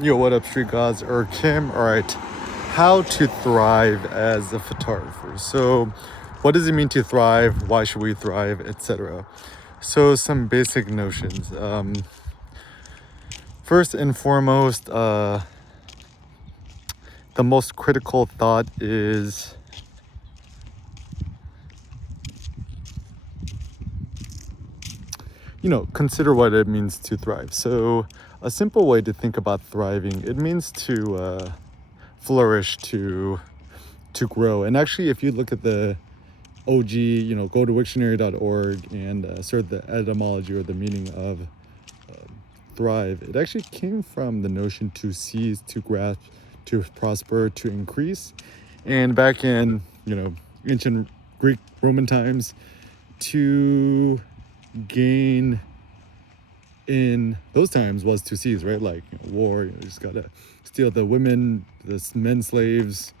Yo, what up, street gods? Or Kim. All right, how to thrive as a photographer. So, what does it mean to thrive? Why should we thrive, etc.? So, some basic notions. First and foremost, the most critical thought is consider what it means to thrive. So, a simple way to think about thriving, it means to flourish, to grow. And actually, if you look at the OG, go to wiktionary.org and search the etymology or the meaning of thrive. It actually came from the notion to seize, to grasp, to prosper, to increase. And back in, ancient Greek, Roman times, to gain in those times was to seize, right? Like war, you just gotta steal the women, the men slaves,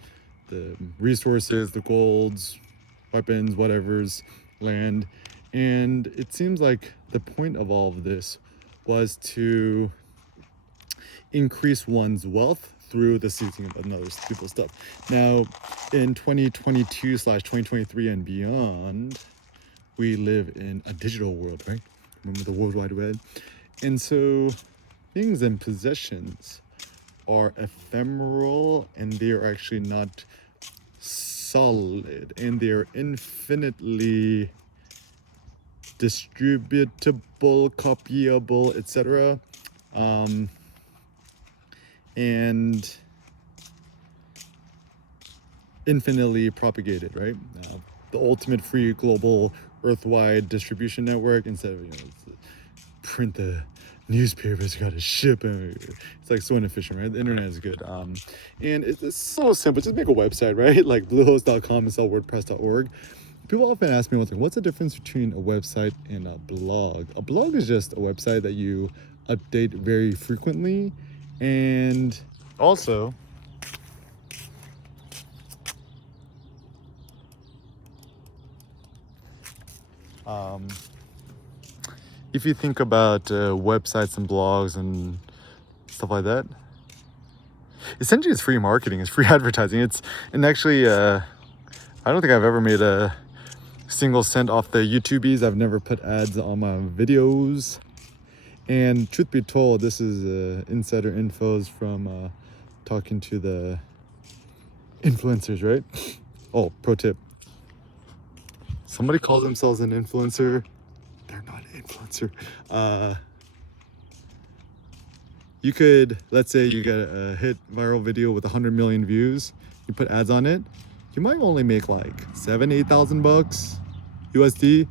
the resources, the golds, weapons, whatever's land. And it seems like the point of all of this was to increase one's wealth through the seizing of another people's stuff. Now, in 2022/2023 and beyond, we live in a digital world, right? Remember the World Wide Web? And so things and possessions are ephemeral, and they are actually not solid, and they're infinitely distributable, copyable, etc. And infinitely propagated, right? The ultimate free global earthwide distribution network, instead of print the newspapers, you gotta ship it. It's like so inefficient, right? The internet is good. And it's so simple. Just make a website, right? Like bluehost.com and sell wordpress.org. People often ask me one thing: what's the difference between a website and a blog? A blog is just a website that you update very frequently. And also, if you think about websites and blogs and stuff like that, essentially it's free marketing, it's free advertising. And actually, I don't think I've ever made a single cent off the YouTubies. I've never put ads on my videos. And truth be told, this is insider infos from talking to the influencers, right? Oh, pro tip. Somebody calls themselves an influencer. They're not an influencer. You could, let's say you get a hit viral video with 100 million views. You put ads on it. You might only make like $7,000-8,000 USD.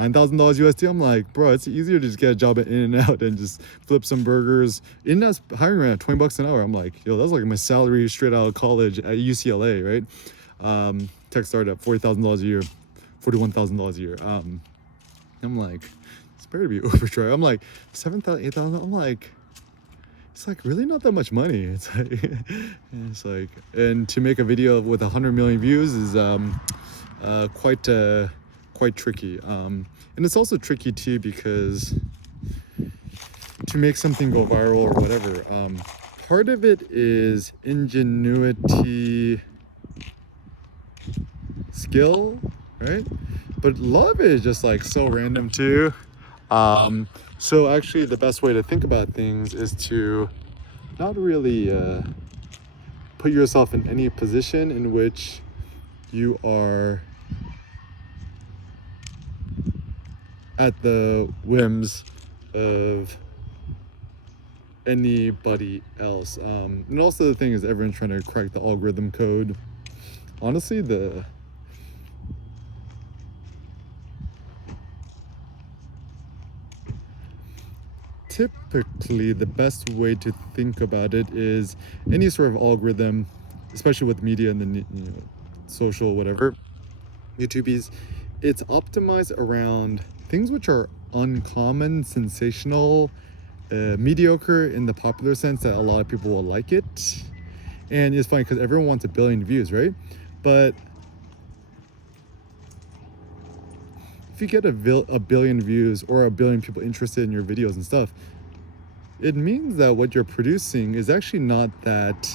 $9,000 USD. I'm like, bro, it's easier to just get a job at In-N-Out and just flip some burgers. In-N-Out's hiring around $20 an hour. I'm like, yo, that's like my salary straight out of college at UCLA, right? Tech startup, $40,000 a year, $41,000 a year. I'm like, it's better to be overtry. I'm like, 7,000, 8,000. I'm like, it's like really not that much money. It's like, and to make a video with 100 million views is quite tricky. And it's also tricky too because to make something go viral or whatever, part of it is ingenuity, skill, right? But a lot of it is just like so random too. So actually the best way to think about things is to not really put yourself in any position in which you are at the whims of anybody else. And also the thing is, everyone's trying to crack the algorithm code. Honestly, typically the best way to think about it is any sort of algorithm, especially with media and the social whatever, YouTubies, it's optimized around things which are uncommon, sensational, mediocre in the popular sense that a lot of people will like it. And it's funny because everyone wants 1 billion views, right? But if you get a billion views or 1 billion people interested in your videos and stuff, it means that what you're producing is actually not that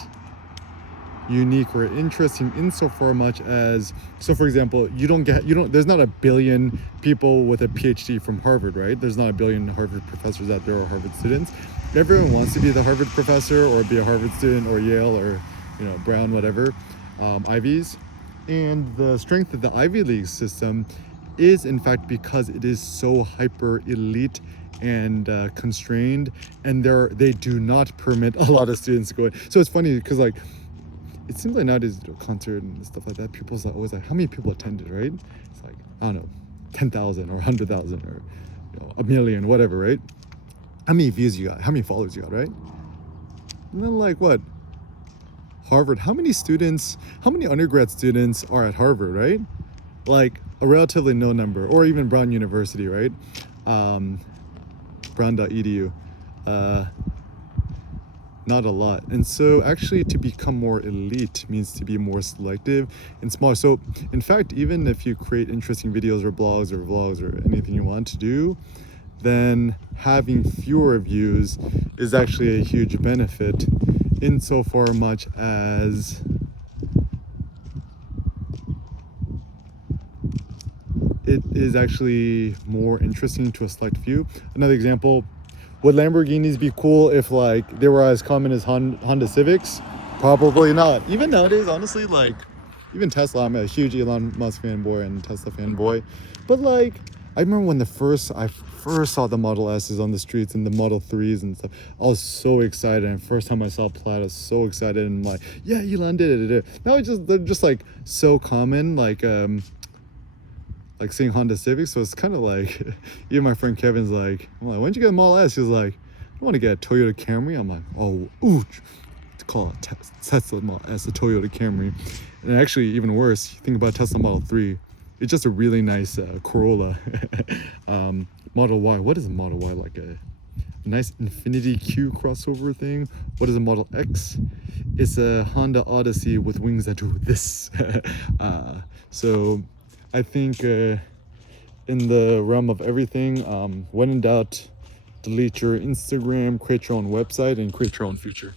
unique or interesting insofar much as, so for example, there's not a billion people with a PhD from Harvard, right? There's not a billion Harvard professors out there or Harvard students. Everyone wants to be the Harvard professor or be a Harvard student or Yale or Brown, whatever, Ivies. And the strength of the Ivy League system is in fact because it is so hyper elite and constrained, and they do not permit a lot of students to go in. So it's funny because like it seems like nowadays concert and stuff like that, people's always like, how many people attended, right? It's like, I don't know, 10,000 or 100,000 or a million, whatever, right? How many views you got? How many followers you got, right? And then like what? Harvard, how many undergrad students are at Harvard, right? Like a relatively no number, or even Brown University, right? Brown.edu. Not a lot. And so actually to become more elite means to be more selective and smaller. So in fact, even if you create interesting videos or blogs or vlogs or anything you want to do, then having fewer views is actually a huge benefit insofar much as it is actually more interesting to a select few. Another example, would Lamborghinis be cool if like they were as common as Honda Civics? Probably not. Even nowadays, honestly, like even Tesla, I'm a huge Elon Musk fanboy and Tesla fanboy. But like I remember when I first saw the Model S's on the streets and the Model 3s and stuff, I was so excited. And first time I saw Plaid, I was so excited and like, yeah, Elon did it. Now they're just like so common, like seeing Honda Civics. So it's kind of like, even my friend Kevin's like, I'm like, when'd you get a Model S? He's like, I want to get a Toyota Camry. I'm like, oh, ooh, to call it Tesla Model S a Toyota Camry. And actually, even worse, you think about Tesla Model 3, it's just a really nice Corolla. Model Y, what is a Model Y? Like a nice Infinity Q crossover thing. What is a Model X? It's a Honda Odyssey with wings that do this. So I think in the realm of everything, when in doubt, delete your Instagram, create your own website, and create your own future.